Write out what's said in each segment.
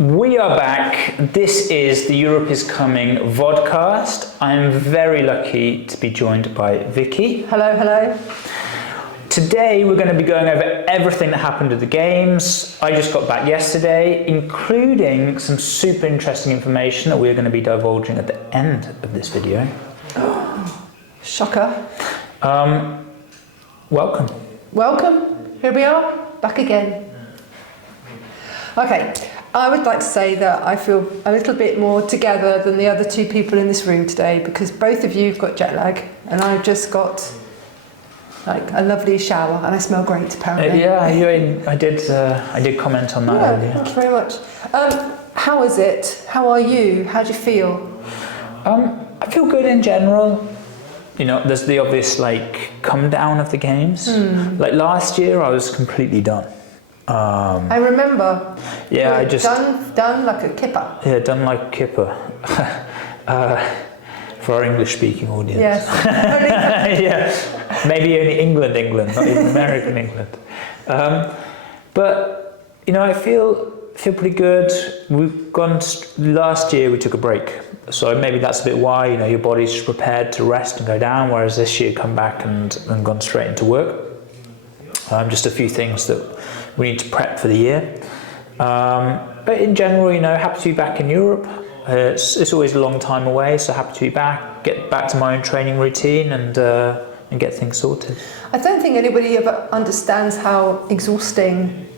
We are back. This is the Europe is Coming vodcast. I'm very lucky to be joined by Vicky. Hello, hello. Today we're going to be going over everything that happened at the games. I just got back yesterday, including some super interesting information that we're going to be divulging at the end of this video. Oh, shocker. Welcome. Welcome. Here we are, back again. Okay, I would like to say that I feel a little bit more together than the other two people in this room today, because both of you have got jet lag and I've just got like a lovely shower and I smell great apparently. I did comment on that earlier. Thank you very much. How is it? How are you? How do you feel? I feel good in general. You know, there's the obvious come down of the games. Like last year I was completely done. I remember. Yeah, I just done like a kipper. Yeah, done like a kipper. For our English-speaking audience. Yes. Yeah, maybe only England, not even American England. But you know, I feel pretty good. We've gone last year. We took a break, so maybe that's a bit why your body's prepared to rest and go down. Whereas this year, come back and gone straight into work. Just a few things that we need to prep for the year. But in general, happy to be back in Europe. It's always a long time away, so happy to be back, get back to my own training routine and get things sorted. I don't think anybody ever understands how exhausting,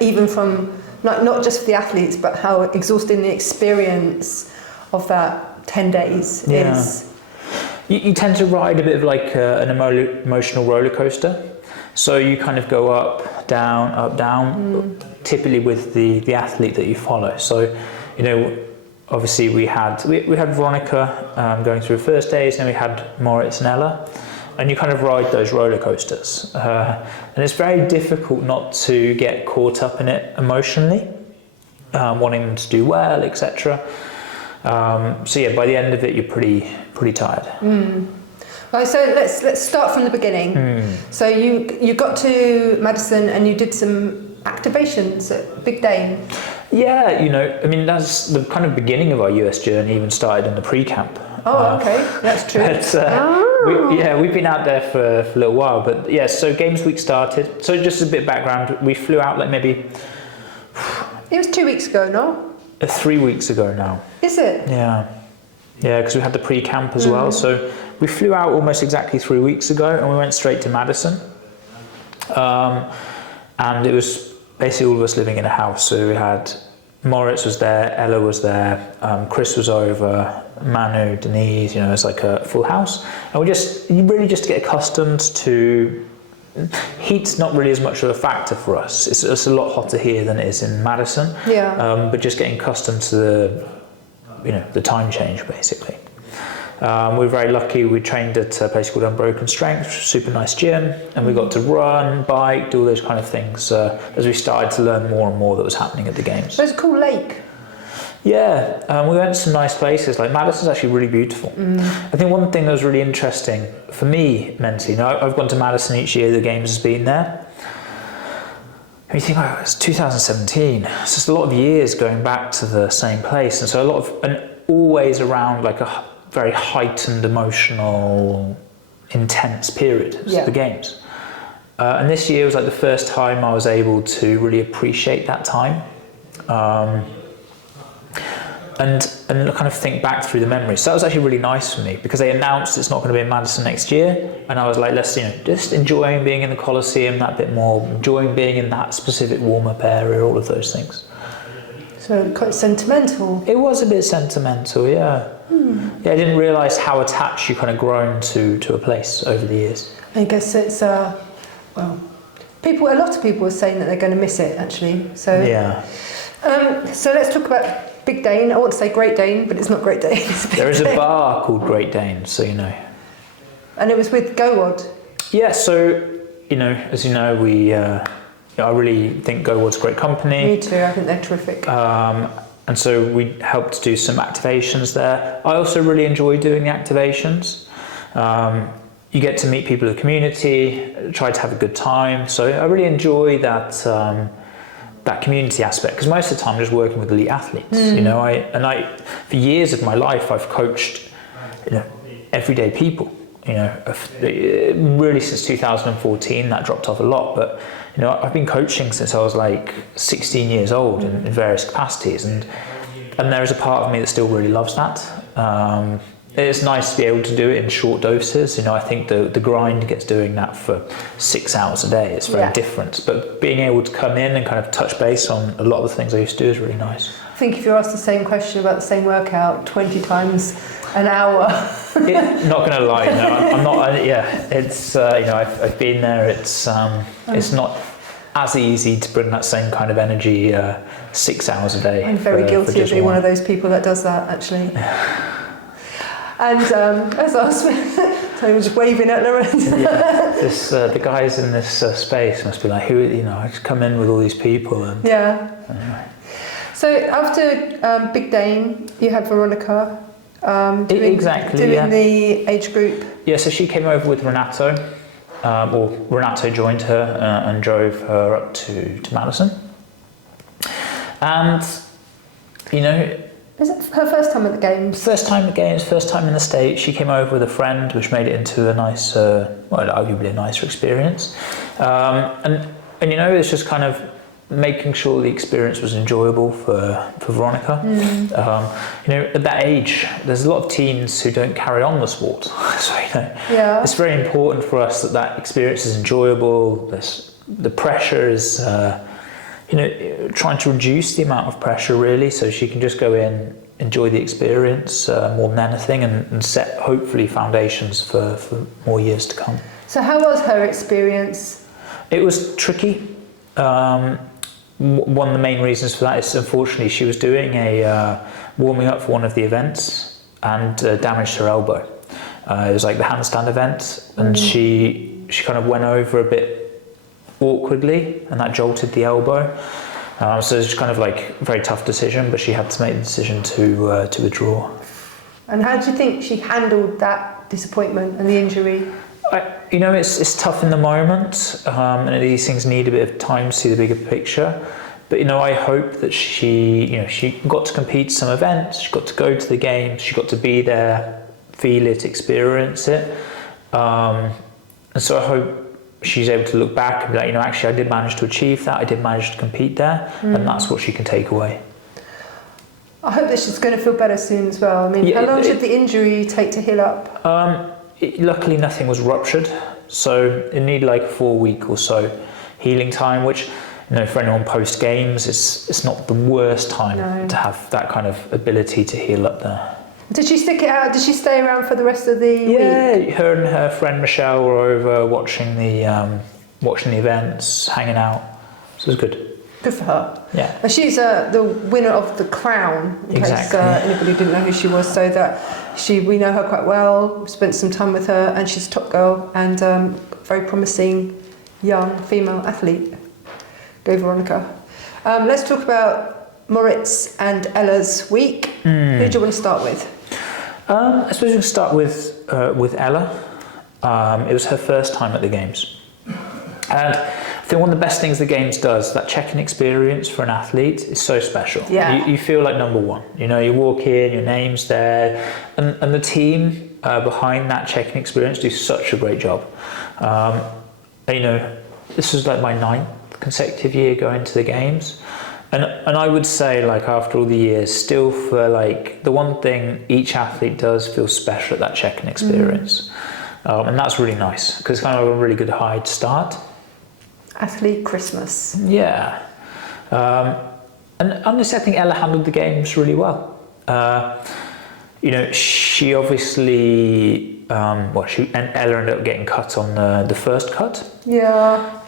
even from, not just for the athletes, but how exhausting the experience of that 10 days is. You tend to ride a bit of like an emotional roller coaster. So you kind of go up, down, typically with the athlete that you follow. So, obviously we had Veronica going through her first days, and we had Moritz and Ella, and you kind of ride those roller coasters. And it's very difficult not to get caught up in it emotionally, wanting them to do well, etc. So yeah, by the end of it, you're pretty tired. Right, so let's start from the beginning. So you got to Madison and you did some activations at Big Dane. Yeah, that's the kind of beginning of our US journey. Even started in the pre-camp. Oh, okay, that's true. We've been out there for a little while, but yeah. So Games Week started. So just a bit of background. We flew out maybe. It was 2 weeks ago, no? 3 weeks ago now. Is it? Yeah, because we had the pre-camp as well. So we flew out almost exactly 3 weeks ago, and we went straight to Madison. And it was basically all of us living in a house. So we had Moritz was there, Ella was there, Chris was over, Manu, Denise. It's like a full house. And you really just get accustomed to. Heat's not really as much of a factor for us. It's a lot hotter here than it is in Madison. Yeah. But just getting accustomed to the time change basically. We were very lucky. We trained at a place called Unbroken Strength, super nice gym, and we got to run, bike, do all those kind of things as we started to learn more and more that was happening at the games. There's a cool lake. Yeah, we went to some nice places. Like Madison's actually really beautiful. I think one thing that was really interesting for me mentally, I've gone to Madison each year the games has been there. And you think, it's 2017. It's just a lot of years going back to the same place, and so always around like a very heightened, emotional, intense period, the games. And this year was like the first time I was able to really appreciate that time. And kind of think back through the memories. So that was actually really nice for me, because they announced it's not going to be in Madison next year, and I was like, let's just enjoying being in the Coliseum that bit more, enjoying being in that specific warm-up area, all of those things. So quite sentimental. It was a bit sentimental, yeah. Yeah, I didn't realise how attached you kind of grown to a place over the years. I guess it's a lot of people are saying that they're going to miss it actually. So yeah. So let's talk about Big Dane. I want to say Great Dane, but it's not Great Dane. There is a bar called Great Dane, so you know. And it was with GoWOD. Yeah, so as you know, I really think GoWOD's a great company. Me too. I think they're terrific. And so we helped do some activations there. I also really enjoy doing the activations. You get to meet people in the community, try to have a good time. So I really enjoy that that community aspect, because most of the time I'm just working with elite athletes. You know, for years of my life I've coached, you know, everyday people. You know, really since 2014 that dropped off a lot, but you know, I've been coaching since I was like 16 years old in various capacities, and there is a part of me that still really loves that. It's nice to be able to do it in short doses. You know, I think the grind gets doing that for 6 hours a day. It's very different, but being able to come in and kind of touch base on a lot of the things I used to do is really nice. I think if you're asked the same question about the same workout 20 times an hour. Not going to lie, no, I'm not. It's you know, I've been there. It's not as easy to bring that same kind of energy 6 hours a day. I'm very guilty of being one of those people that does that, actually. And as I was, so I was just waving at Lorenz. The guys in this space must be like, who, you know, I just come in with all these people. And, anyway. So after Big Dane, you had Veronica. Doing the age group. Yeah, so she came over with Renato, or Renato joined her and drove her up to Madison. And, you know... Is it her first time at the Games? First time at the Games, first time in the States. She came over with a friend, which made it into a nice, arguably a nicer experience. And you know, it's just kind of making sure the experience was enjoyable for Veronica. You know, at that age, there's a lot of teens who don't carry on the sport. So, you know, it's very important for us that experience is enjoyable. The pressure is, you know, trying to reduce the amount of pressure really, so she can just go in, enjoy the experience more than anything, and set hopefully foundations for more years to come. So how was her experience? It was tricky. One of the main reasons for that is, unfortunately, she was doing a warming up for one of the events and damaged her elbow. It was like the handstand event, and she kind of went over a bit awkwardly, and that jolted the elbow. So it was kind of like a very tough decision, but she had to make the decision to withdraw. And how do you think she handled that disappointment and the injury? You know, it's tough in the moment, and these things need a bit of time to see the bigger picture. But you know, I hope that she got to compete some events, she got to go to the Games, she got to be there, feel it, experience it, and so I hope she's able to look back and be like, you know, actually I did manage to achieve that, I did manage to compete there, and that's what she can take away. I hope that she's going to feel better soon as well. I mean, how long did the injury take to heal up? Luckily nothing was ruptured, so it needed like a 4-week or so healing time, which, you know, for anyone post Games, it's not the worst time to have that kind of ability to heal up there. Did she stick it out? Did she stay around for the rest of the week? Yeah, her and her friend Michelle were over watching the events, hanging out. So it was good. Good for her. Yeah. And she's the winner of the crown, in case anybody didn't know who she was. So that we know her quite well. We spent some time with her, and she's a top girl and very promising young female athlete. Go Veronica. Let's talk about Moritz and Ella's week. Who do you want to start with? I suppose we can start with Ella. It was her first time at the Games, and I think one of the best things the Games does, that check-in experience for an athlete, is so special. Yeah. You feel like number one. You know, you walk in, your name's there, and the team behind that check-in experience do such a great job. You know, this was like my 9th consecutive year going to the Games. And I would say, like, after all the years, still for like the one thing each athlete does feel special at that check-in experience. And that's really nice, because it's kind of a really good high to start. Athlete Christmas. Yeah. And honestly, I think Ella handled the Games really well. You know, she obviously, Ella ended up getting cut on the first cut. Yeah.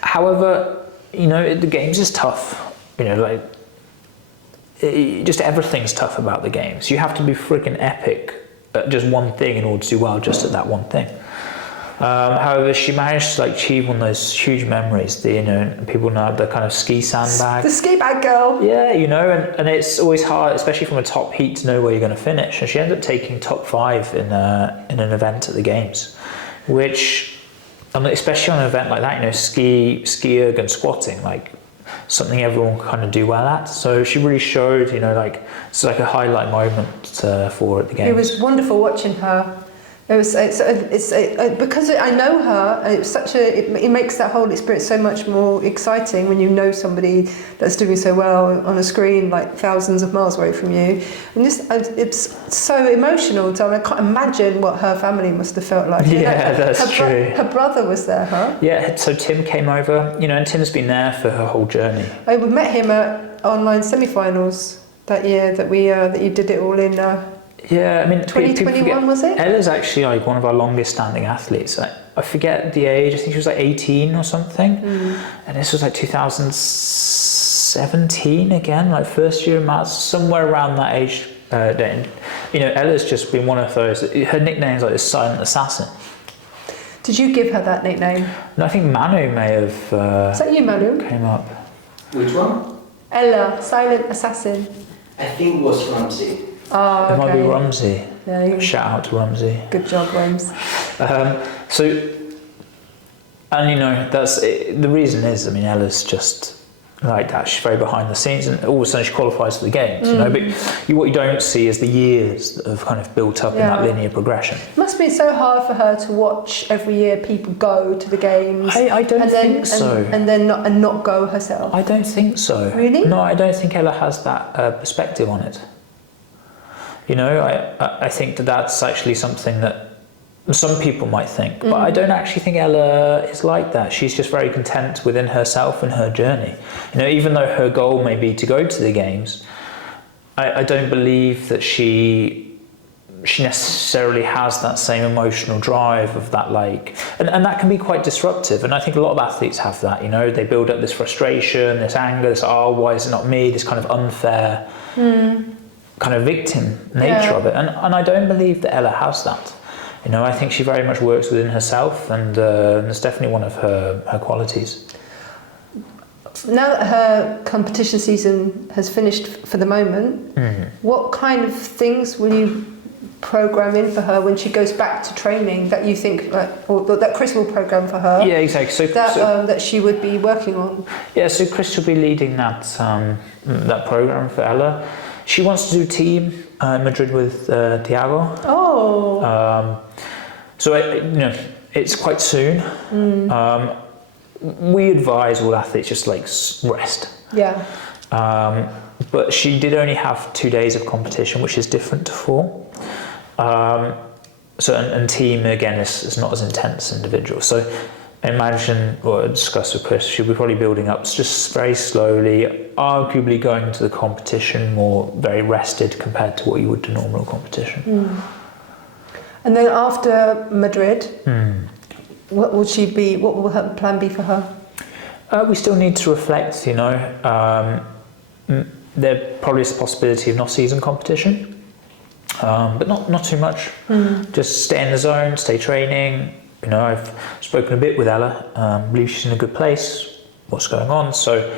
However, you know, the Games is tough. You know, like, just everything's tough about the Games. You have to be freaking epic at just one thing in order to do well just at that one thing. However, she managed to like achieve one of those huge memories. You know, people know the kind of ski sandbag. The ski bag girl. Yeah, you know, and it's always hard, especially from a top heat, to know where you're going to finish. And she ended up taking top 5 in an event at the Games, which, especially on an event like that, you know, ski erg and squatting, like, something everyone can kind of do well at. So she really showed, like it's like a highlight moment for her at the games. It was wonderful watching her. It's because I know her. It makes that whole experience so much more exciting when you know somebody that's doing so well on a screen, like thousands of miles away from you. And it's so emotional. So I can't imagine what her family must have felt like. Yeah, that's true. Her brother was there, huh? Yeah. So Tim came over, and Tim's been there for her whole journey. We met him at online semi-finals that year that you did it all in. Yeah, I mean, 2021 was it? Ella's actually like one of our longest standing athletes. I forget the age. I think she was like 18 or something, and this was like 2017 again, like first year in maths, somewhere around that age. Dane. Ella's just been one of those. Her nickname is like the silent assassin. Did you give her that nickname? No, I think Manu may have. Is that you, Manu? Came up. Which one? Ella, silent assassin. I think it was Ramsey. Oh, okay. It might be Rumsey. Yeah, Shout out to Rumsey. Good job, Rams. That's it. The reason is, Ella's just like that. She's very behind the scenes, and all of a sudden she qualifies for the games. But what you don't see is the years that have kind of built up in that linear progression. It must be so hard for her to watch every year people go to the games. I don't think so. And then not go herself. I don't think so. Really? No, I don't think Ella has that perspective on it. I think that's actually something that some people might think, but I don't actually think Ella is like that. She's just very content within herself and her journey. Even though her goal may be to go to the games, I don't believe that she necessarily has that same emotional drive of that, and that can be quite disruptive. And I think a lot of athletes have that. They build up this frustration, this anger, this why is it not me? This kind of unfair kind of victim nature of it, and I don't believe that Ella has that. I think she very much works within herself, and it's definitely one of her qualities. Now that her competition season has finished for the moment, what kind of things will you program in for her when she goes back to training that you think, or that Chris will program for her? Yeah, exactly. That she would be working on. Yeah, so Chris will be leading that program for Ella. She wants to do team in Madrid with Tiago. Oh. It's quite soon. We advise all athletes just rest. Yeah. But she did only have 2 days of competition, which is different to 4. And team again is not as intense as individual. So imagine, or discuss with Chris, she'll be probably building up just very slowly, arguably going to the competition more very rested compared to what you would do normal competition. And then after Madrid, what will her plan be for her? We still need to reflect, there probably is a possibility of not season competition, but not too much. Just stay in the zone, stay training. I've spoken a bit with Ella. Believe she's in a good place. What's going on? So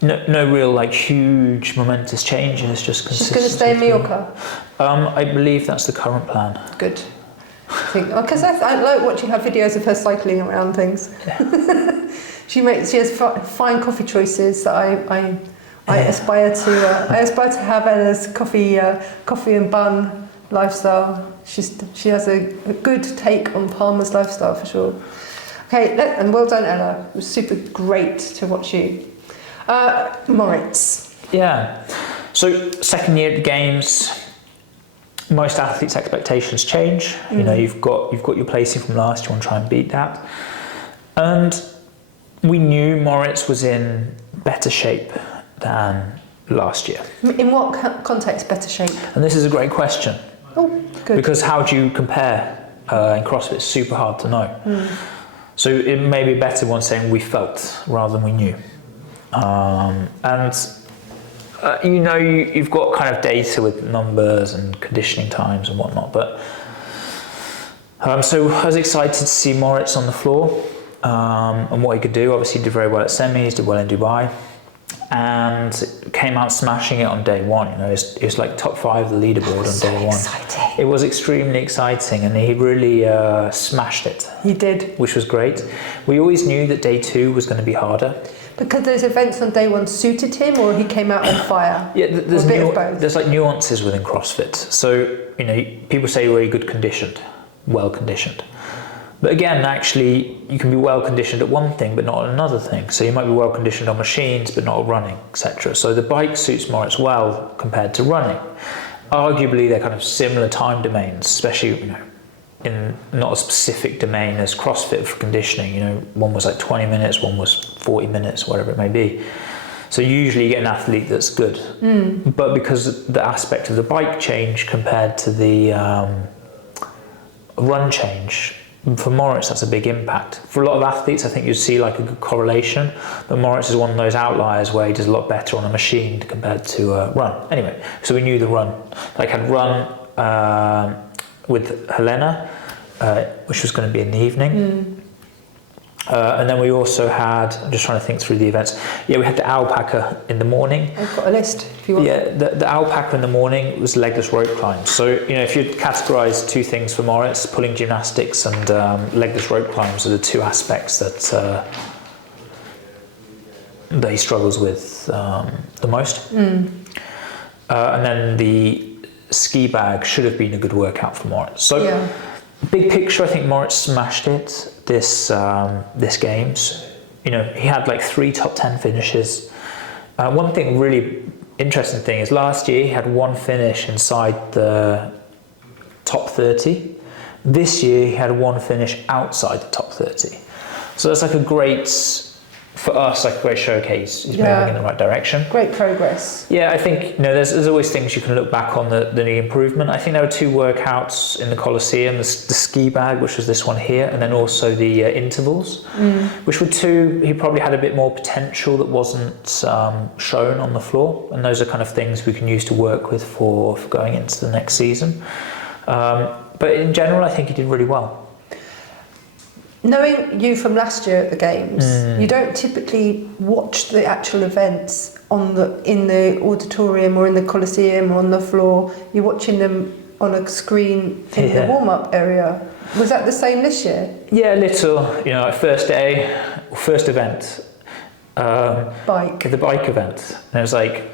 no real huge momentous changes. Just consistency. She's going to stay in Mallorca. I believe that's the current plan. Good. Because I like watching her videos of her cycling around things. Yeah. She has fine coffee choices that I aspire to. I aspire to have Ella's coffee and bun lifestyle. She has a good take on Palmer's lifestyle for sure. Okay, and well done, Ella. It was super great to watch you. Moritz. Yeah. So second year at the games, most athletes' expectations change. You've got your placing from last. You want to try and beat that. And we knew Moritz was in better shape than last year. In what context, better shape? And this is a great question. Oh, good. Because how do you compare in CrossFit? It's super hard to know. So it may be better one saying we felt rather than we knew. You've got kind of data with numbers and conditioning times and whatnot. But so I was excited to see Moritz on the floor and what he could do. Obviously, he did very well at semis, did well in Dubai, and came out smashing it on day one. It was like top 5 of the leaderboard on day one. Exciting. It was extremely exciting, and he really smashed it. He did. Which was great. We always knew that day 2 was going to be harder. Because those events on day one suited him, or he came out on fire? Yeah, there's Or a bit of both? there's like nuances within CrossFit. So, you know, people say you're really good conditioned, well conditioned. But again, actually, you can be well conditioned at one thing, but not at another thing. So you might be well conditioned on machines, but not at running, etc. So the bike suits Moritz well compared to running. Arguably, they're kind of similar time domains, especially, you know, in not a specific domain as CrossFit for conditioning. You know, one was like 20 minutes, one was 40 minutes, whatever it may be. So usually you get an athlete that's good. But because the aspect of the bike change compared to the run change, for Moritz that's a big impact. For a lot of athletes, I think you'd see like a good correlation, but Moritz is one of those outliers where he does a lot better on a machine compared to run. Anyway, so we knew the run. Like I'd run with Helena, which was going to be in the evening. And then we also had, I'm just trying to think through the events. Yeah, we had the alpaca in the morning. I've got a list if you want. Yeah, the alpaca in the morning was legless rope climb. So, you know, if you'd categorise two things for Moritz, pulling gymnastics and legless rope climbs are the two aspects that he struggles with the most. And then the ski bag should have been a good workout for Moritz. So, big picture, I think Moritz smashed it this games. You know, he had like 3 top 10 finishes. One thing, really interesting thing, is last year he had 1 finish inside the top 30. This year he had 1 finish outside the top 30. So that's like a great, for us, like a great showcase. He's moving in the right direction. Great progress. Yeah, I think, you know, there's always things you can look back on the improvement. I think there were 2 workouts in the Colosseum, the ski bag, which was this one here, and then also the intervals, which were 2, he probably had a bit more potential that wasn't shown on the floor. And those are kind of things we can use to work with for going into the next season. But in general, I think he did really well. Knowing you from last year at the games, you don't typically watch the actual events in the auditorium or in the Colosseum or on the floor. You're watching them on a screen in the warm-up area. Was that the same this year? Yeah, a little. You know, first event, Bike. the bike event, and it was like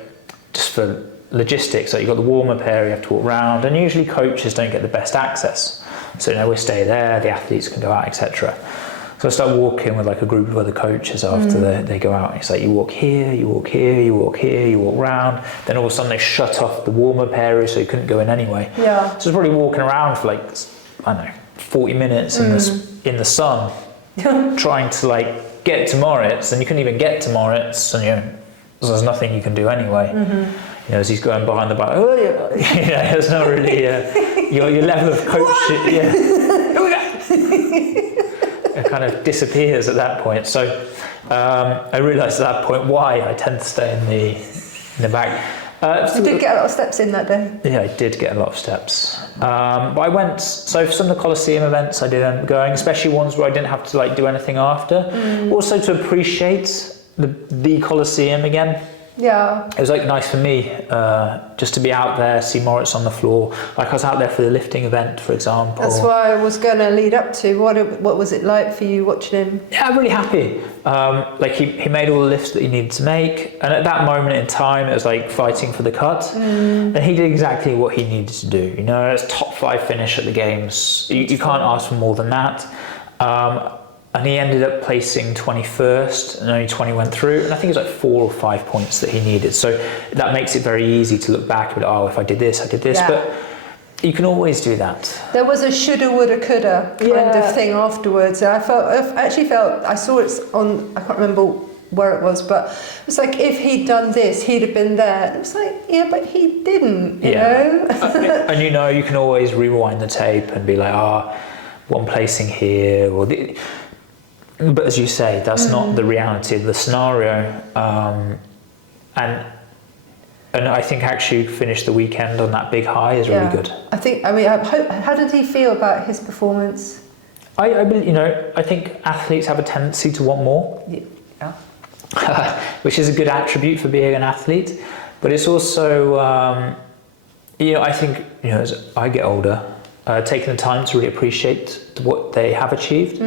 just for logistics. Like you've got the warm-up area, you have to walk around, and usually coaches don't get the best access. So, you know, we stay there, the athletes can go out, etc. So I start walking with like a group of other coaches after they go out. It's like you walk here, you walk here, you walk here, you walk round. Then all of a sudden they shut off the warm-up area so you couldn't go in anyway. Yeah. So I was probably walking around for like, I don't know, 40 minutes in the sun, trying to like get to Moritz, and you couldn't even get to Moritz, and you know, there's nothing you can do anyway. You know, as he's going behind the bike, oh yeah, yeah, there's not really your level of coach, it kind of disappears at that point. So I realised at that point why I tend to stay in the back. You did get a lot of steps in that day. Yeah, I did get a lot of steps. But I went, so for some of the Colosseum events I did end up going, especially ones where I didn't have to like do anything after. Also to appreciate the Colosseum again. Yeah. It was like nice for me just to be out there, see Moritz on the floor. Like I was out there for the lifting event, for example. That's what I was going to lead up to. What was it like for you watching him? Yeah, I'm really happy. Like he made all the lifts that he needed to make, and at that moment in time, it was like fighting for the cut. And he did exactly what he needed to do. You know, it's top 5 finish at the games. You can't ask for more than that. And he ended up placing 21st, and only 20 went through. And I think it was like 4 or 5 points that he needed. So that makes it very easy to look back and be like, oh, if I did this, I did this. Yeah. But you can always do that. There was a shoulda, woulda, coulda kind of thing afterwards. And I actually felt, I saw it on, I can't remember where it was, but it was like, if he'd done this, he'd have been there. And it was like, yeah, but he didn't, you know? And you know, you can always rewind the tape and be like, one placing here, or but as you say, that's not the reality of the scenario. And I think actually finish the weekend on that big high is really good. I think, I mean, how did he feel about his performance? I think athletes have a tendency to want more. Yeah. Which is a good attribute for being an athlete. But it's also, I think, as I get older, taking the time to really appreciate what they have achieved.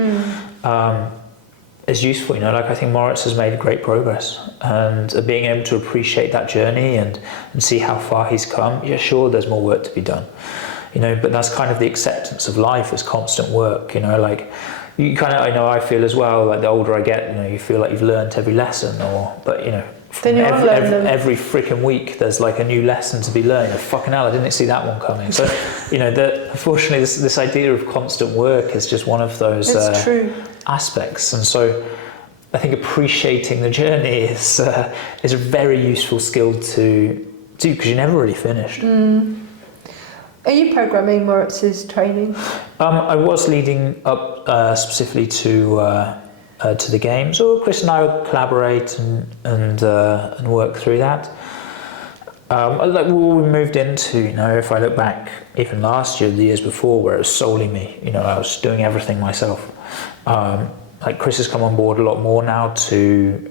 is useful. Like I think Moritz has made great progress, and being able to appreciate that journey and see how far he's come. Yeah, sure, there's more work to be done, but that's kind of the acceptance of life as constant work. Like you kind of, I feel as well, like the older I get, you feel like you've learned every lesson, but then every freaking week there's like a new lesson to be learned. Fucking hell, I didn't see that one coming. So unfortunately this idea of constant work is just one of those aspects, and so I think appreciating the journey is a very useful skill to do, because you're never really finished. Are you programming Moritz's training? I was leading up specifically to the games, or Chris and I would collaborate and work through that. Like we moved into, if I look back even last year, the years before, where it was solely me, I was doing everything myself. Like Chris has come on board a lot more now to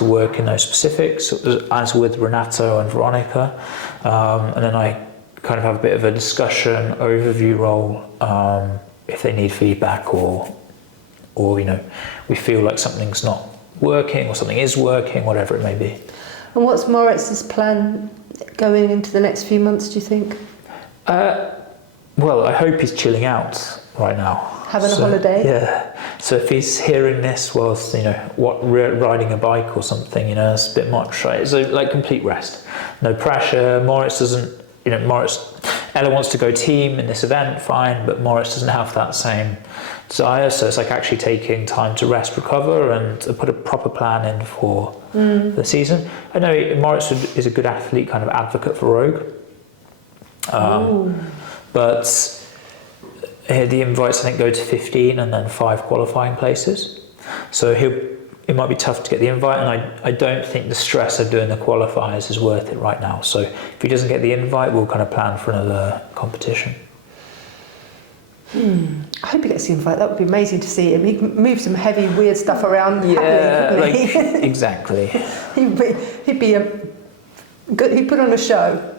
work in those specifics, as with Renato and Veronica, and then I kind of have a bit of a discussion overview role if they need feedback, or we feel like something's not working or something is working, whatever it may be. And what's Moritz's plan going into the next few months, do you think? Well, I hope he's chilling out right now. Having a holiday? Yeah. So if he's hearing this whilst, riding a bike or something, it's a bit much, right? So like complete rest. No pressure. Moritz doesn't, Ella wants to go team in this event, fine, but Moritz doesn't have that same desire. So it's like actually taking time to rest, recover, and put a proper plan in for the season. I know Moritz is a good athlete, kind of advocate for Rogue. But the invites, I think, go to 15 and then 5 qualifying places. So it might be tough to get the invite, and I don't think the stress of doing the qualifiers is worth it right now. So if he doesn't get the invite, we'll kind of plan for another competition. I hope he gets the invite. That would be amazing to see him. He can move some heavy, weird stuff around. Yeah, happily, couldn't he? Exactly. He'd put on a show.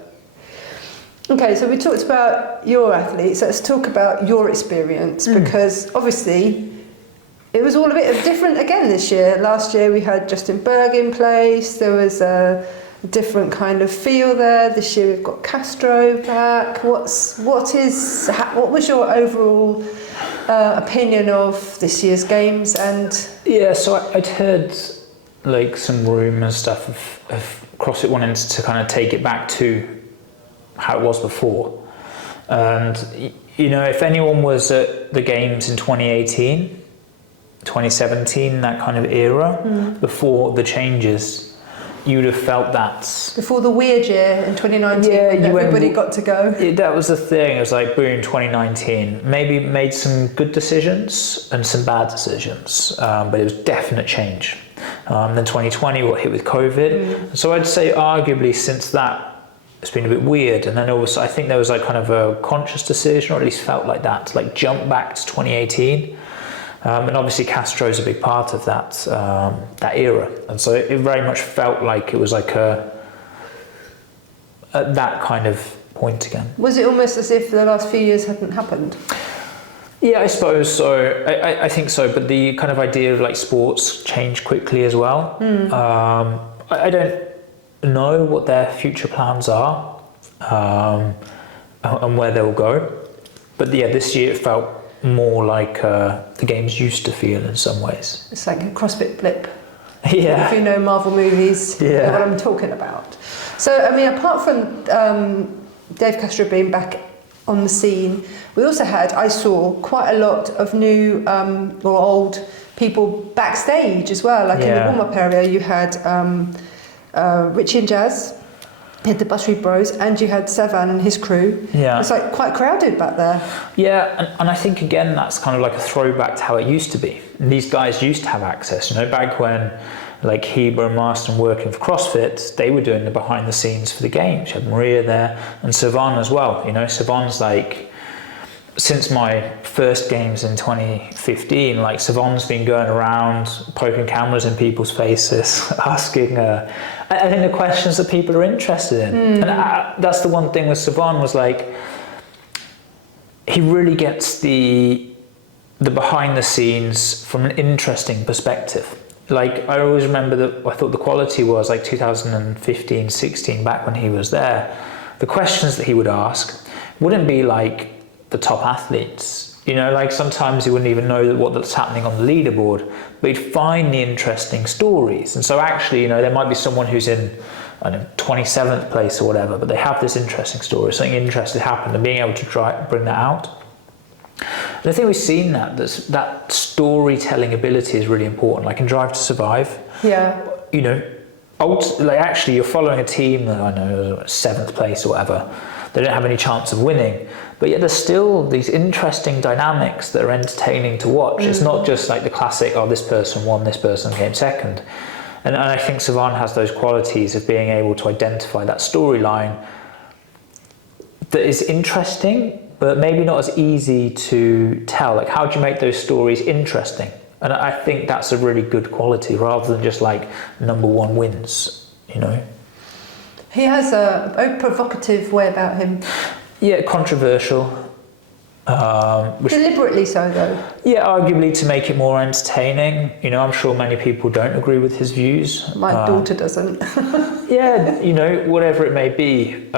Okay, so we talked about your athletes. Let's talk about your experience, because obviously it was all a bit different again this year. Last year we had Justin Berg in place. There was a different kind of feel there. This year we've got Castro back. What was your overall opinion of this year's games? And so I'd heard like some rumours stuff of CrossFit wanting to kind of take it back to how it was before. And if anyone was at the games in 2018, 2017, that kind of era, before the changes, you'd have felt that. Before the weird year in 2019, everybody got to go. That was the thing. It was like, boom, 2019. Maybe made some good decisions and some bad decisions, but it was definite change. Then 2020 got hit with COVID. So I'd say arguably since that, it's been a bit weird. And then also, I think there was like kind of a conscious decision, or at least felt like that, to like jump back to 2018. And obviously Castro is a big part of that era, and so it very much felt like it was like at that kind of point again. Was it almost as if the last few years hadn't happened? Yeah, I suppose so. I think so, but the kind of idea of like sports changed quickly as well. I don't know what their future plans are and where they'll go, but this year it felt more like the games used to feel in some ways. It's like a CrossFit blip. Yeah. If you know Marvel movies, you know what I'm talking about. So, I mean, apart from Dave Castro being back on the scene, we also I saw quite a lot of new or old people backstage as well. Like in the warm-up area, you had Richie and Jazz, you had the Buttery Bros, and you had Savan and his crew. Yeah. It's like quite crowded back there. Yeah, and I think again that's kind of like a throwback to how it used to be. And these guys used to have access, back when like Heber and Marston working for CrossFit, they were doing the behind the scenes for the games. You had Maria there and Savan as well. Savan's like, since my first games in 2015, like Savan's been going around poking cameras in people's faces, asking I think the questions that people are interested in. And that's the one thing with Savan was like, he really gets the the behind the scenes from an interesting perspective. Like, I always remember that I thought the quality was like 2015, 16, back when he was there. The questions that he would ask wouldn't be like the top athletes. You know, like sometimes he wouldn't even know what's happening on the leaderboard, but he'd find the interesting stories. And so actually, you know, there might be someone who's in, I don't know, 27th place or whatever, but they have this interesting story, something interesting happened, and being able to bring that out. And I think we've seen that storytelling ability is really important. Like in Drive to Survive, you know, like actually you're following a team that, I know, 7th place or whatever. They don't have any chance of winning, but yet there's still these interesting dynamics that are entertaining to watch. It's not just like the classic, oh, this person won, this person came second. And I think Savan has those qualities of being able to identify that storyline that is interesting, but maybe not as easy to tell. Like, how do you make those stories interesting? And I think that's a really good quality, rather than just like number one wins, you know? He has a very provocative way about him. Yeah, controversial. Deliberately so, though. Yeah, arguably to make it more entertaining. You know, I'm sure many people don't agree with his views. My daughter doesn't. Yeah, you know, whatever it may be.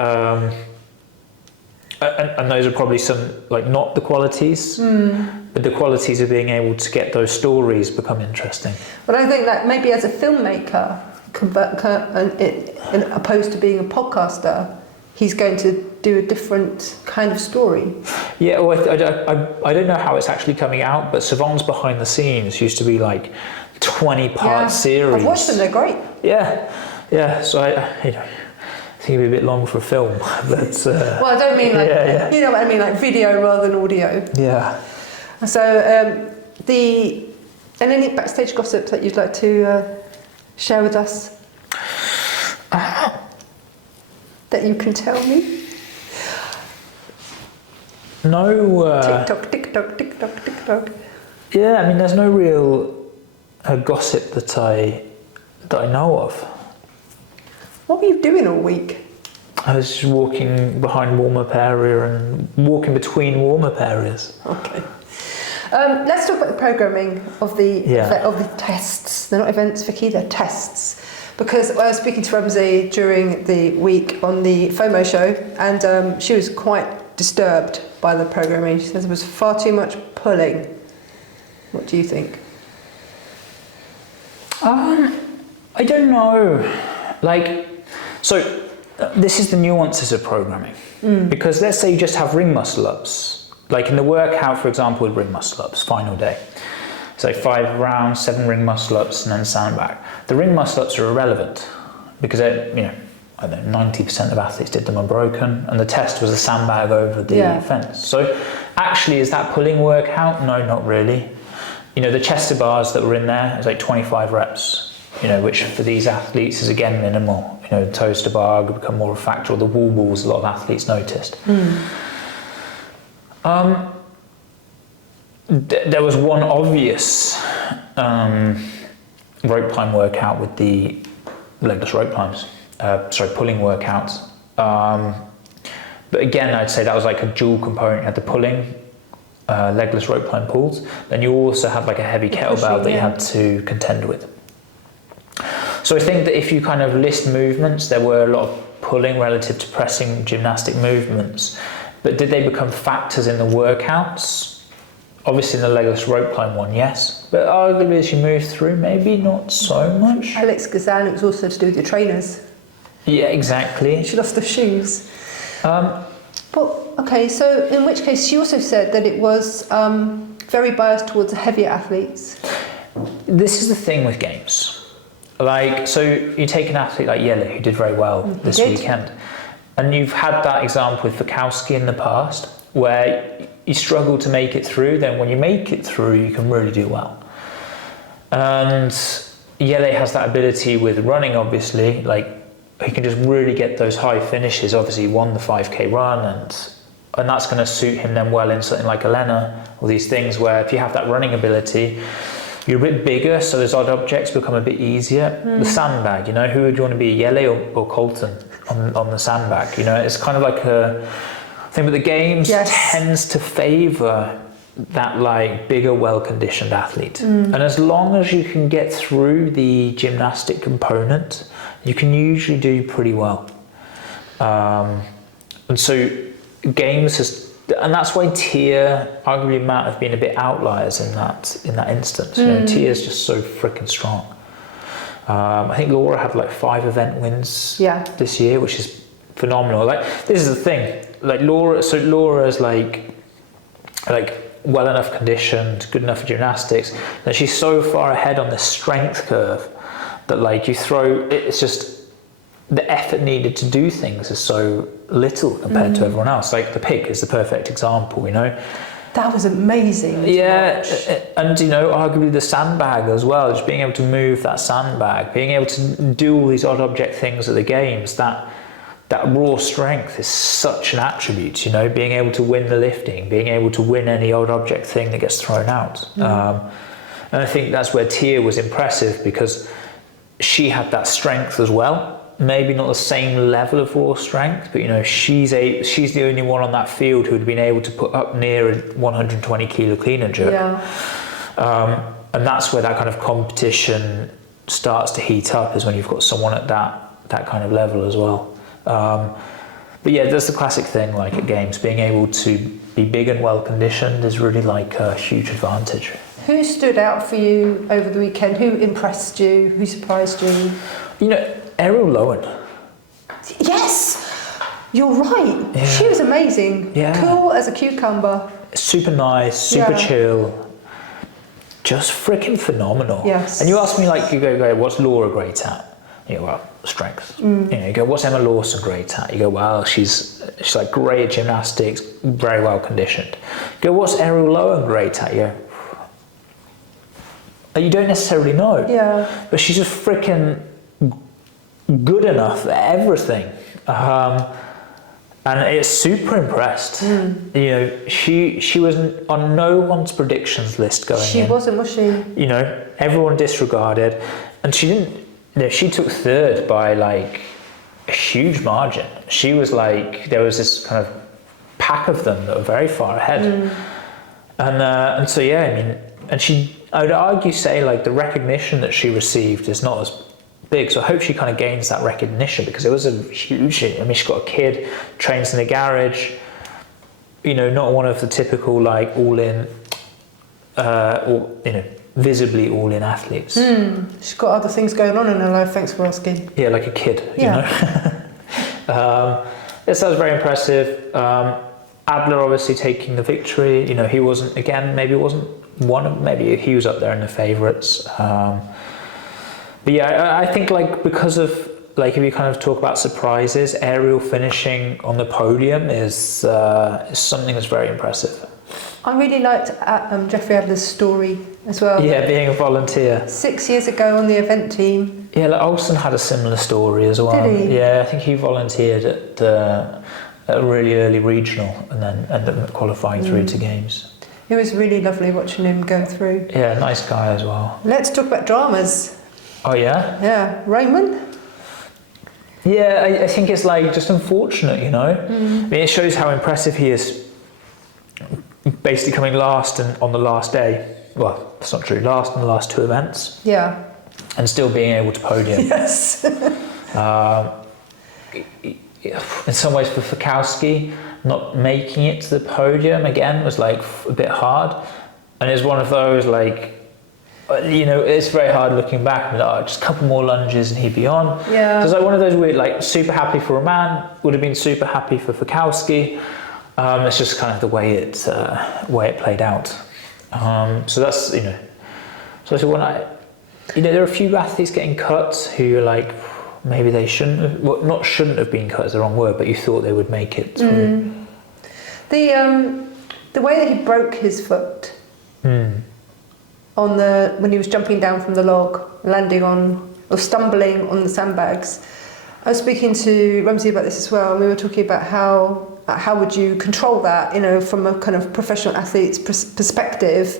And those are probably some, like, not the qualities, but the qualities of being able to get those stories become interesting. But I think that maybe as a filmmaker, opposed to being a podcaster, he's going to do a different kind of story. Yeah, well, I don't know how it's actually coming out, but Savan's behind the scenes used to be like 20-part series. I've watched them, they're great. Yeah. So I think it'd be a bit long for a film, but. Well, I don't mean like you know what I mean, like video rather than audio. Yeah. So and any backstage gossip that you'd like to share with us that you can tell me? No. TikTok. Yeah, I mean, there's no real gossip that I know of. What were you doing all week? I was just walking behind warm-up area and walking between warm-up areas. Okay. Let's talk about the programming of the tests. They're not events, Vicky, they're tests. Because I was speaking to Ramsey during the week on the FOMO show, and she was quite disturbed by the programming. She says there was far too much pulling. What do you think? I don't know. Like, so this is the nuances of programming. Because let's say you just have ring muscle ups. Like in the workout, for example, with ring muscle ups, final day. So 5 rounds, 7 ring muscle ups, and then sandbag. The ring muscle ups are irrelevant because I don't know, 90% of athletes did them unbroken, and the test was a sandbag over the fence. So actually, is that pulling workout? No, not really. You know, the chest to bars that were in there is like 25 reps. You know, which for these athletes is again minimal. You know, the toes to bar become more of a factor, or the wall balls a lot of athletes noticed. There was one obvious rope climb workout with the legless rope climbs, pulling workouts. But again, I'd say that was like a dual component. You had the pulling, legless rope climb pulls, then you also had like a heavy kettlebell that you had to contend with. So I think that if you kind of list movements, there were a lot of pulling relative to pressing gymnastic movements. But did they become factors in the workouts? Obviously in the legless rope climb one, yes. But arguably as you move through, maybe not so much. Alex Gazan, it was also to do with your trainers. Yeah, exactly. She lost her shoes. Okay, so in which case she also said that it was very biased towards the heavier athletes. This is the thing with games. Like, so you take an athlete like Yele, who did very well this weekend, and you've had that example with Fikowski in the past, where you struggle to make it through, then when you make it through, you can really do well. And Yele has that ability with running, obviously, like, he can just really get those high finishes. Obviously, he won the 5K run, and that's going to suit him then well in something like Elena, or these things where if you have that running ability, you're a bit bigger, so those odd objects become a bit easier. The sandbag, you know, who would you want to be, Yele or Colton on the sandbag? You know, it's kind of like a thing, but the games tends to favour that like bigger, well-conditioned athlete. And as long as you can get through the gymnastic component, you can usually do pretty well. And so games has, and that's why Tia arguably might have been a bit outliers in that instance. You know, Tia's just so freaking strong. I think Laura had like 5 event wins this year, which is phenomenal. Like, this is the thing, like Laura's like well enough conditioned, good enough for gymnastics, that she's so far ahead on the strength curve that like it's just the effort needed to do things is so little compared to everyone else. Like the pig is the perfect example, you know. That was amazing to watch. And you know, arguably the sandbag as well, just being able to move that sandbag, being able to do all these odd object things at the games, that raw strength is such an attribute, you know, being able to win the lifting, being able to win any odd object thing that gets thrown out. And I think that's where Tia was impressive, because she had that strength as well. Maybe not the same level of raw strength, but you know, she's the only one on that field who had been able to put up near a 120 kilo clean and jerk. And that's where that kind of competition starts to heat up, is when you've got someone at that kind of level as well. But yeah, that's the classic thing, like at games, being able to be big and well conditioned is really like a huge advantage. Who stood out for you over the weekend? Who impressed you? Who surprised you? You know, Errol Lowen. Yes, you're right. Yeah. She was amazing. Yeah. Cool as a cucumber. Super nice, super chill. Just freaking phenomenal. Yes. And you ask me, like, you go, what's Laura great at? You go, well, strength. You know, you go, what's Emma Lawson great at? You go, well, she's like great at gymnastics, very well conditioned. You go, what's Errol Lowen great at? You go, you don't necessarily know. Yeah. But she's just freaking good enough at everything. And it's super impressed. You know, she was on no one's predictions list going in. She wasn't, was she? You know, everyone disregarded, and she didn't. You know, she took third by like a huge margin. She was like, there was this kind of pack of them that were very far ahead. And so yeah, I mean, and I would argue say like the recognition that she received is not as big, so I hope she kind of gains that recognition, because it was a huge, I mean, she's got a kid, trains in the garage, you know, not one of the typical like all-in, or, you know, visibly all-in athletes. She's got other things going on in her life, thanks for asking. Yeah, like a kid, you know. This was very impressive. Adler obviously taking the victory, you know, he wasn't, again, maybe he was up there in the favourites. But yeah, I think like because of like if you kind of talk about surprises, Ariel finishing on the podium is something that's very impressive. I really liked Jeffrey Adler's story as well. Yeah, being a volunteer. 6 years ago on the event team. Yeah, like Olsen had a similar story as well. Did he? Yeah, I think he volunteered at a really early regional and then ended up qualifying through to games. It was really lovely watching him go through. Yeah, nice guy as well. Let's talk about dramas. Oh yeah? Yeah, Raymond? Yeah, I think it's like just unfortunate, you know? I mean, it shows how impressive he is, basically coming last on the last day. Well, that's not true, last in the last 2 events. Yeah. And still being able to podium. Yes. In some ways for Fikowski, not making it to the podium again was like a bit hard. And it's one of those like, you know, it's very hard looking back and like, just a couple more lunges and he'd be on. Yeah. So it's like one of those weird, like super happy for Roman, would have been super happy for Fikowski. It's just kind of the way it played out. So that's, you know, so when you know, there are a few athletes getting cut who are like, maybe they shouldn't have, well, not shouldn't have been cut is the wrong word, but you thought they would make it through. The way that he broke his foot when he was jumping down from the log, landing on, or stumbling on the sandbags. I was speaking to Rumsey about this as well, and we were talking about how would you control that, you know, from a kind of professional athlete's perspective,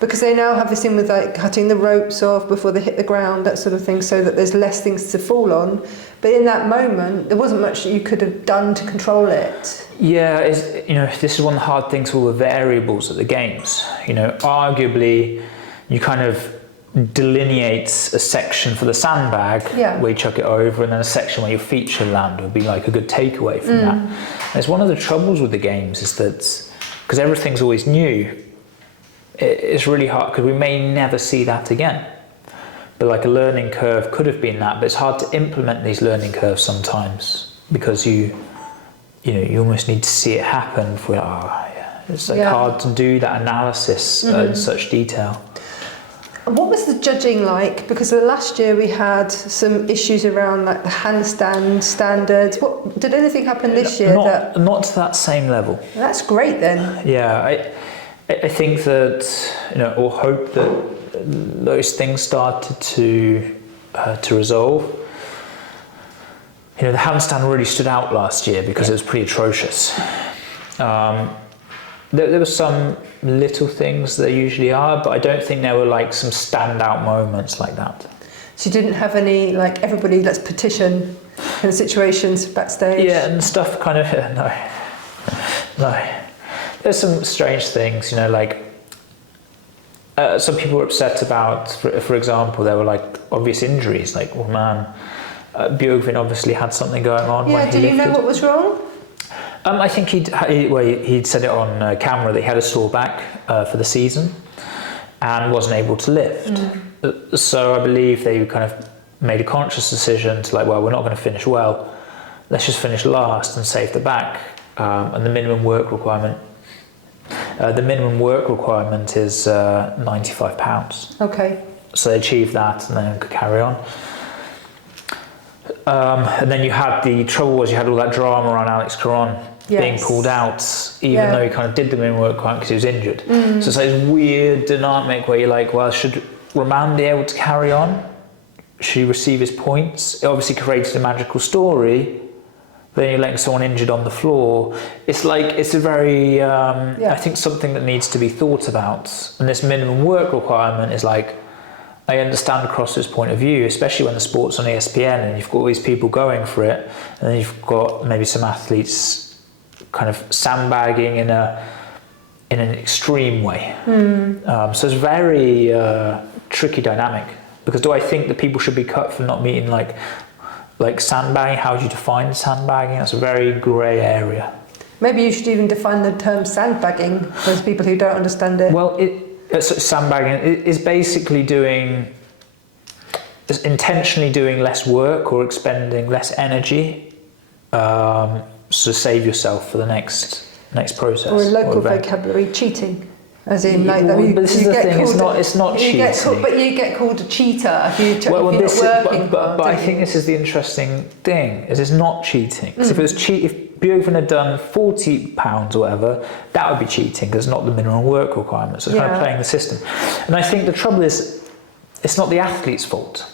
because they now have this thing with like cutting the ropes off before they hit the ground, that sort of thing, so that there's less things to fall on. But in that moment, there wasn't much that you could have done to control it. Yeah, this is one of the hard things with all the variables at the games. Arguably, you kind of delineate a section for the sandbag where you chuck it over, and then a section where your feet should land would be like a good takeaway from that. And it's one of the troubles with the games is that because everything's always new, it's really hard because we may never see that again. But like a learning curve could have been that, but it's hard to implement these learning curves sometimes because you almost need to see it happen for it's hard to do that analysis in such detail. And what was the judging like? Because last year we had some issues around like the handstand standards. Did anything happen this year? Not to that same level. That's great then. Yeah, I think that or hope that those things started to resolve. The handstand really stood out last year because it was pretty atrocious. There were some little things there usually are, but I don't think there were like some standout moments like that. So you didn't have any like everybody let's petition kind of situations backstage? Yeah, and stuff kind of no. There's some strange things, like some people were upset about, for example, there were like obvious injuries, like Björgvin obviously had something going on. Yeah, do you know what was wrong? I think he'd said it on camera that he had a sore back for the season and wasn't able to lift. So I believe they kind of made a conscious decision to we're not going to finish well, let's just finish last and save the back. And the minimum work requirement is 95 pounds. Okay. So they achieved that and then could carry on. And then you had the trouble was you had all that drama around Alex Caron being pulled out, even though he kind of did the minimum work requirement because he was injured. So it's like this weird dynamic where you're like, well, should Roman be able to carry on? Should he receive his points? It obviously created a magical story. Then you're letting someone injured on the floor. It's a very, I think something that needs to be thought about. And this minimum work requirement is I understand CrossFit's point of view, especially when the sport's on ESPN and you've got all these people going for it, and then you've got maybe some athletes kind of sandbagging in an extreme way. So it's a very tricky dynamic, because do I think that people should be cut for not meeting like sandbagging? How do you define sandbagging? That's a very grey area. Maybe you should even define the term sandbagging for those people who don't understand it. Well, sandbagging is basically intentionally doing less work or expending less energy to save yourself for the next process. Or in local vocabulary, cheating. As in, but this is the thing. It's not cheating. But you get called a cheater if you're not working. But I think this is the interesting thing: is it's not cheating. Because if it was if Björgvin had done £40 or whatever, that would be cheating because it's not the minimum work requirement. So it's kind of playing the system. And I think the trouble is, it's not the athlete's fault;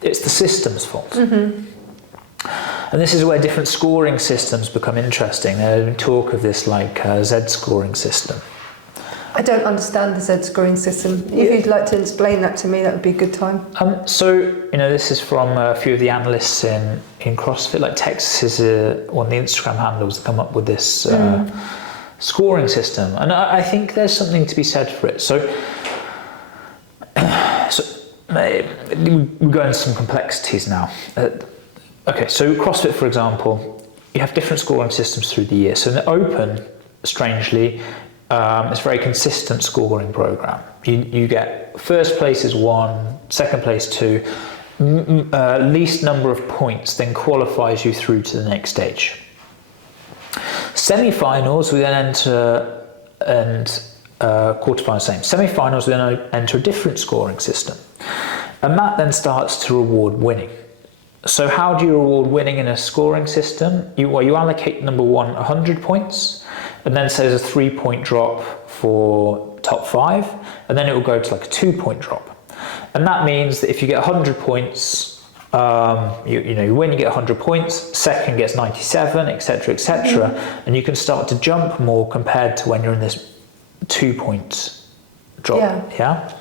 it's the system's fault. And this is where different scoring systems become interesting. There's talk of this Z scoring system. I don't understand the Z scoring system. If you'd like to explain that to me, that would be a good time. This is from a few of the analysts in CrossFit. Like Texas is one of the Instagram handles that come up with this scoring system, and I think there's something to be said for it. So we go into some complexities now. So CrossFit, for example, you have different scoring systems through the year. So in the Open, strangely, it's a very consistent scoring program. You get first place is 1, second place 2, least number of points then qualifies you through to the next stage. Semi-finals we then enter, and quarterfinals same. Semi-finals we then enter a different scoring system, and that then starts to reward winning. So how do you reward winning in a scoring system? You allocate number 1 100 points. And then say there's a 3-point drop for top 5, and then it will go to a 2-point drop. And that means that if you get 100 points, you win, you get 100 points, second gets 97, etc., and you can start to jump more compared to when you're in this 2-point drop. Yeah.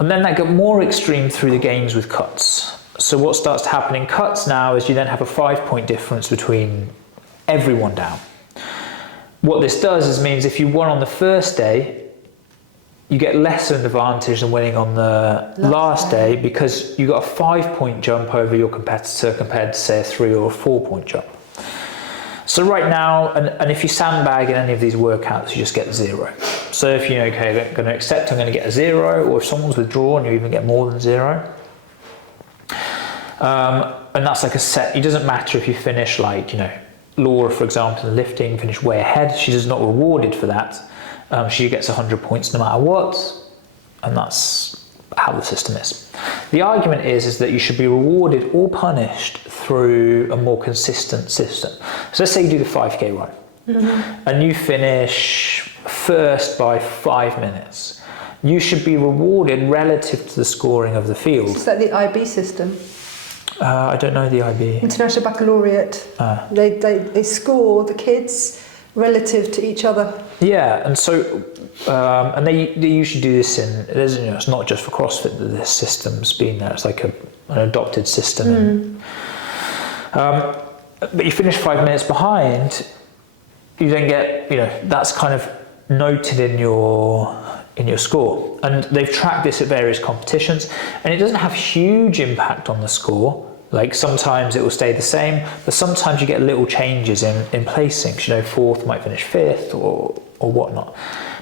And then that got more extreme through the games with cuts. So what starts to happen in cuts now is you then have a 5-point difference between everyone down. What this does is means if you won on the first day, you get less of an advantage than winning on the last day because you got a 5-point jump over your competitor compared to say a 3 or a 4-point jump. So right now, and if you sandbag in any of these workouts, you just get 0. So if you know, okay, I'm going to accept I'm going to get a 0, or if someone's withdrawn, you even get more than 0. And that's like a set. It doesn't matter if you finish like, you know, Laura, for example, in lifting, finished way ahead. She's not rewarded for that. She gets 100 points no matter what, and that's how the system is. The argument is that you should be rewarded or punished through a more consistent system. So let's say you do the 5k run, and you finish first by 5 minutes. You should be rewarded relative to the scoring of the field. Is that the IB system? I don't know the IB. International Baccalaureate. They score the kids relative to each other. Yeah, and so and they usually do this in. You know, it's not just for CrossFit that this system's been there. It's like an adopted system. But you finish 5 minutes behind, you then get, you know, that's kind of noted in your score, and they've tracked this at various competitions, and it doesn't have huge impact on the score. Like sometimes it will stay the same, but sometimes you get little changes in placings. You know, 4th might finish 5th or whatnot.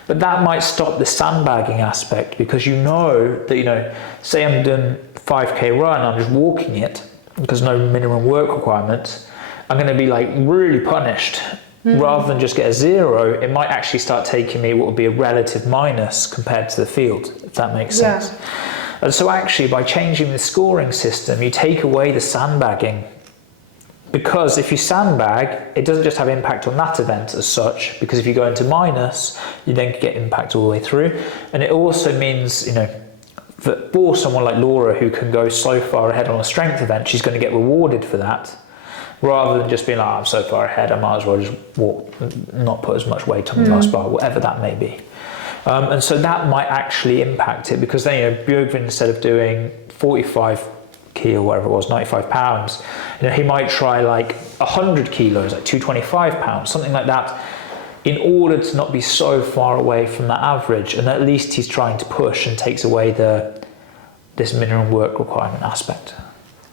But that might stop the sandbagging aspect, because you know that, you know, say I'm doing 5k run, I'm just walking it because no minimum work requirements. I'm going to be like really punished. Rather than just get a 0, it might actually start taking me what would be a relative minus compared to the field, if that makes sense. Yeah. And so actually by changing the scoring system, you take away the sandbagging, because if you sandbag, it doesn't just have impact on that event as such, because if you go into minus, you then get impact all the way through. And it also means, you know, that for someone like Laura, who can go so far ahead on a strength event, she's going to get rewarded for that. Rather than just being like, oh, I'm so far ahead, I might as well just walk, not put as much weight on the last bar, whatever that may be. And so that might actually impact it, because then, you know, Björgvin, instead of doing 45 kilo, whatever it was, 95 pounds, you know, he might try like 100 kilos, like 225 pounds, something like that, in order to not be so far away from that average. And at least he's trying to push and takes away this minimum work requirement aspect.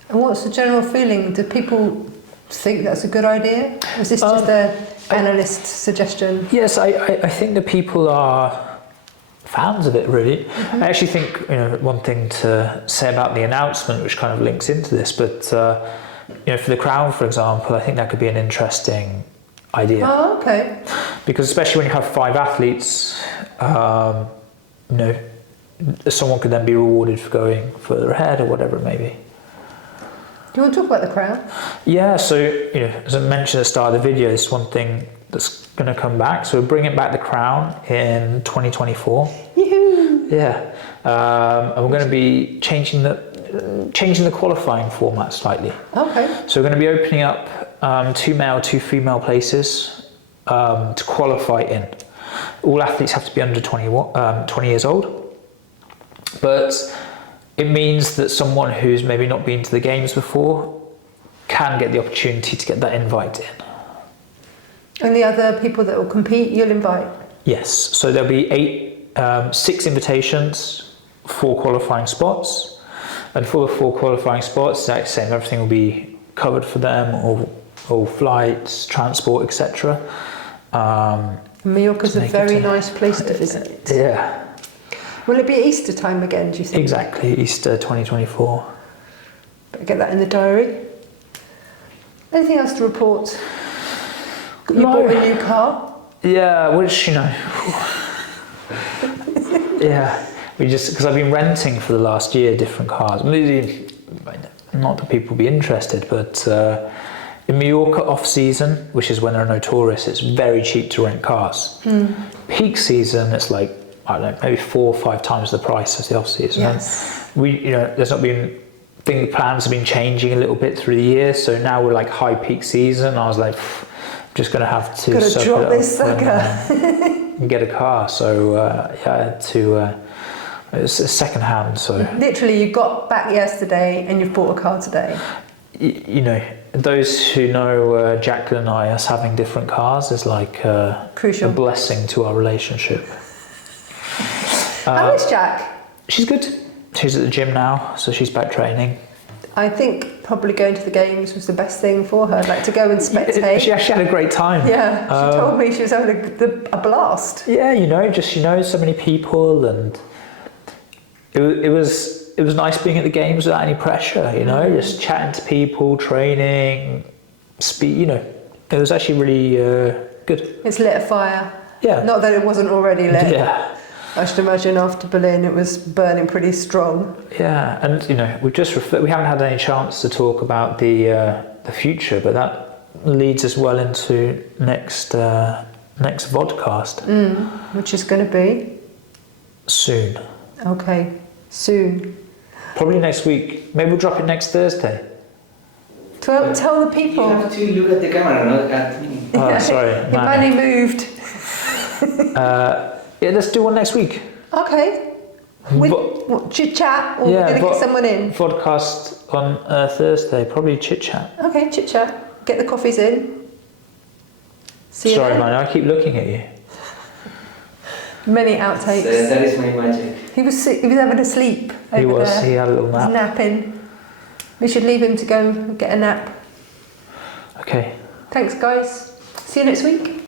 And what's the general feeling? Do people think that's a good idea? Is this just an analyst suggestion? Yes, I think that people are fans of it, really. I actually think, you know, one thing to say about the announcement, which kind of links into this, but you know, for the Crown, for example, I think that could be an interesting idea. Oh, okay. Because especially when you have 5 athletes, you know, someone could then be rewarded for going further ahead or whatever it may be. Do you want to talk about the Crown? Yeah, so, you know, as I mentioned at the start of the video, this is one thing that's going to come back. So we're bringing back the Crown in 2024. Yoo-hoo! Yeah, and we're going to be changing the qualifying format slightly. Okay. So we're going to be opening up 2 male, 2 female places to qualify in. All athletes have to be under 20 years old, but it means that someone who's maybe not been to the games before can get the opportunity to get that invite in. And the other people that will compete, you'll invite? Yes, so there'll be 6 invitations, 4 qualifying spots, and for the 4 qualifying spots, it's like the same, everything will be covered for them, all flights, transport, etc. Mallorca's a very nice place to visit. Yeah. Will it be Easter time again, do you think? Exactly, Easter 2024. Better get that in the diary. Anything else to report? You bought a new car? Yeah, which, you know, yeah, because I've been renting for the last year different cars. Maybe, not that people will be interested, but in Mallorca off season, which is when there are no tourists, it's very cheap to rent cars. Peak season, it's like, I don't know, maybe 4 or 5 times the price of the off season. Yes. And you know, there's not been, I think the plans have been changing a little bit through the year. So now we're like high peak season. I was like, just going to have to drop this sucker and get a car. So yeah, I had It's second hand, so Literally, you got back yesterday and you've bought a car today. you know, those who know Jacqueline and I, us having different cars is like a Crucial. blessing to our relationship. How is Jack? She's good. She's at the gym now, so she's back training. I think probably going to the games was the best thing for her, like to go and spectate. She actually had a great time. Yeah, she told me she was having a blast. Yeah, you know, just she knows so many people, and it was nice being at the games without any pressure. You know, just chatting to people, training, speed. You know, it was actually really good. It's lit a fire. Yeah. Not that it wasn't already lit. Yeah. I should imagine after Berlin it was burning pretty strong. Yeah, and you know, we haven't had any chance to talk about the future, but that leads us well into next vodcast. Which is going to be? Soon. Okay, soon. Probably next week. Maybe we'll drop it next Thursday. Tell the You people. have to look at the camera, not at me. Oh, sorry, Manny moved. Yeah, let's do one next week. Okay. With what, chit chat, or we're going to get someone in? Vodcast on Thursday, probably chit chat. Okay, chit chat. Get the coffees in. See you Sorry, then. man, I keep looking at you. Many outtakes. That is my magic. He was having a sleep over there. He had a little He was nap. napping. We should leave him to go and get a nap. Okay. Thanks, guys. See you next week.